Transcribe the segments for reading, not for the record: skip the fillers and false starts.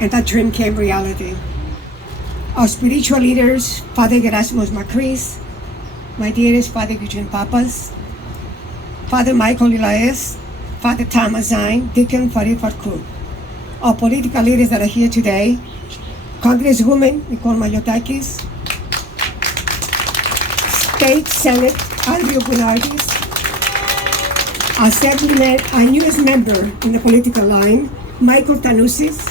and that dream came reality. Our spiritual leaders, Father Gerasimus Macris, my dearest Father Eugene Papas, Father Michael Elias, Father Thomas Zine, Deacon Farid Farkur. Our political leaders that are here today, Congresswoman Nicole Maliotakis, State Senate Andrew Bounardis, our newest member in the political line, Michael Tanusis,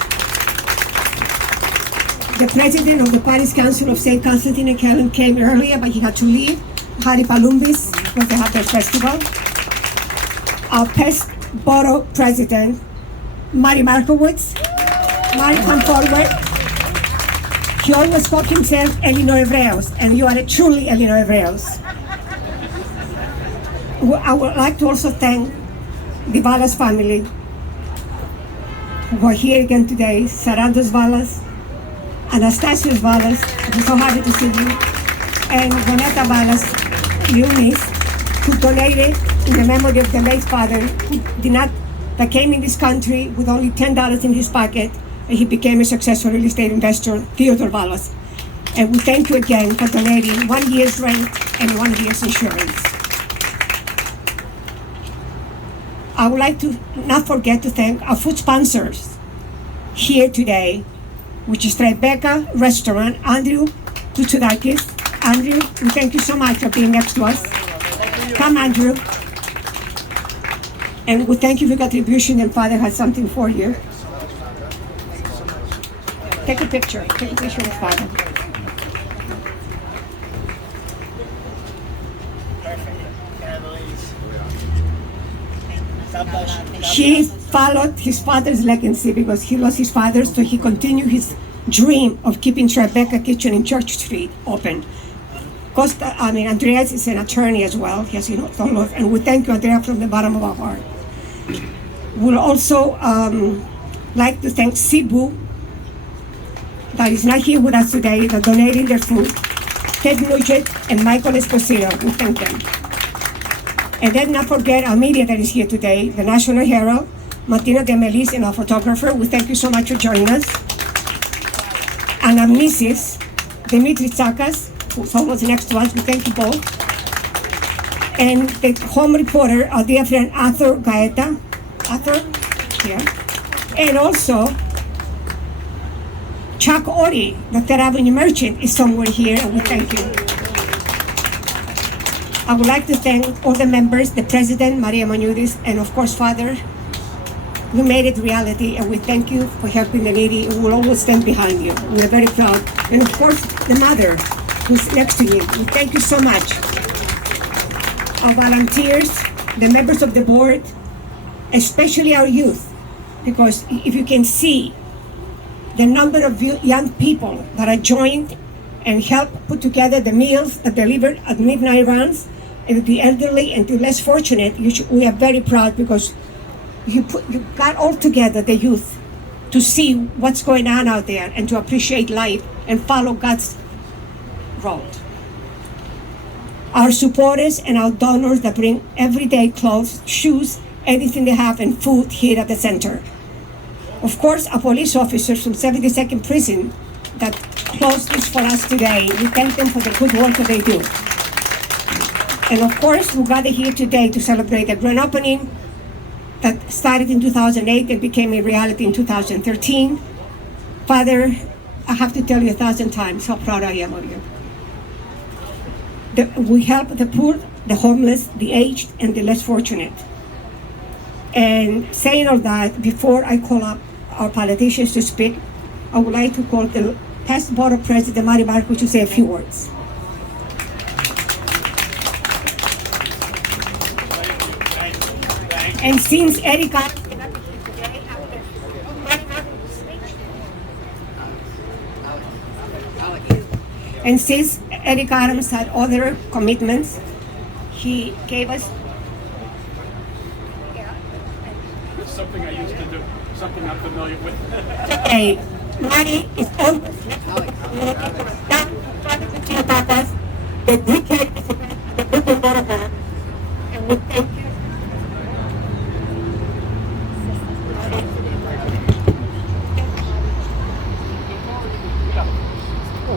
the president of the Paris Council of St. Constantine and Kellen came earlier, but he had to leave, Harry Palumbis, because they have their festival. Our past borough president, Márti Márkovits. Márti, come forward. He always called himself Elinor Evreos, and you are a truly Elinor Evreos. I would like to also thank the Valas family who are here again today, Sarandos Valas, Anastasios Valas, I'm so happy to see you, and Renata Valas, Eunice, who donated in the memory of the late father that came in this country with only $10 in his pocket, and he became a successful real estate investor, Theodore Valas. And we thank you again for donating 1 year's rent and 1 year's insurance. I would like to not forget to thank our food sponsors here today, which is Tribeca Restaurant, Andrew Kutsudakis. Andrew, we thank you so much for being next to us. Come, Andrew. And we thank you for your contribution, and Father has something for you. Take a picture. Take a picture with Father. He followed his father's legacy because he lost his father, so he continued his dream of keeping Tribeca Kitchen in Church Street open. Andreas is an attorney as well. He has, and we thank you, Andrea, from the bottom of our heart. We'll also like to thank Cebu, that is not here with us today, that donating their food. Ted Nugent and Michael Esposito, we thank them. And then not forget our media that is here today, the National Herald, Martina de Melis, and our photographer. We thank you so much for joining us. And Amnesis, Dimitri Tsakas, who's almost next to us, we thank you both. And the home reporter, our dear friend Arthur Gaeta. Arthur, here. And also, Chuck Ori, the Third Avenue merchant, is somewhere here, and we thank you. I would like to thank all the members, the President, Maria Manudis, and of course, Father. You made it reality, and we thank you for helping the needy, and we'll always stand behind you. We're very proud. And of course, the mother, who's next to you. We thank you so much. Our volunteers, the members of the board, especially our youth, because if you can see the number of young people that are joined and help put together the meals that delivered at midnight runs, and the elderly and the less fortunate, we are very proud because you got all together the youth to see what's going on out there and to appreciate life and follow God's road. Our supporters and our donors that bring everyday clothes, shoes, anything they have, and food here at the center. Of course, our police officers from 72nd Prison that closed this for us today. We thank them for the good work that they do. And of course, we gathered here today to celebrate the grand opening that started in 2008 and became a reality in 2013. Father, I have to tell you 1,000 times how proud I am of you. We help the poor, the homeless, the aged, and the less fortunate. And saying all that, before I call up our politicians to speak, I would like to call the past borough president, Márti Márkovits, to say a few words. And since Erika, Adams had other commitments, he gave us. It's something I used to do, something I'm familiar with. Hey, Márti is always the decade the Brooklyn Marathon, and we thank you.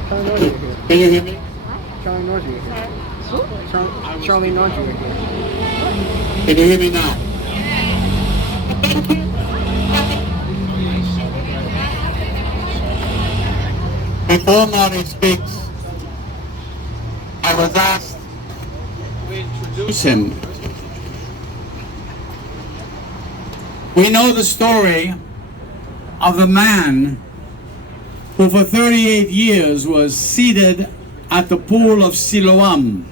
Charlie knows you're here. Can you hear me? Charlie knows you're here. Charlie knows you're here. Can you hear me now? Before Marty speaks, I was asked to introduce him. We know the story of the man who for 38 years was seated at the pool of Siloam,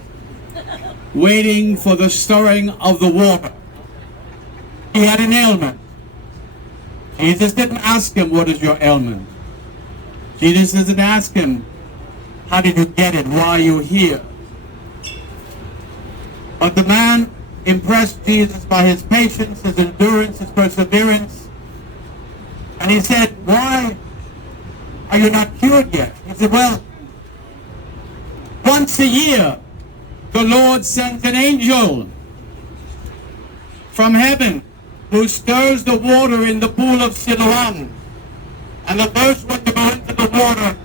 waiting for the stirring of the water. He had an ailment. Jesus didn't ask him, what is your ailment? Jesus didn't ask him, how did you get it? Why are you here? But the man impressed Jesus by his patience, his endurance, his perseverance. And he said, why are you not cured yet? He said, well, once a year, the Lord sends an angel from heaven who stirs the water in the pool of Siloam. And the first one to go into the water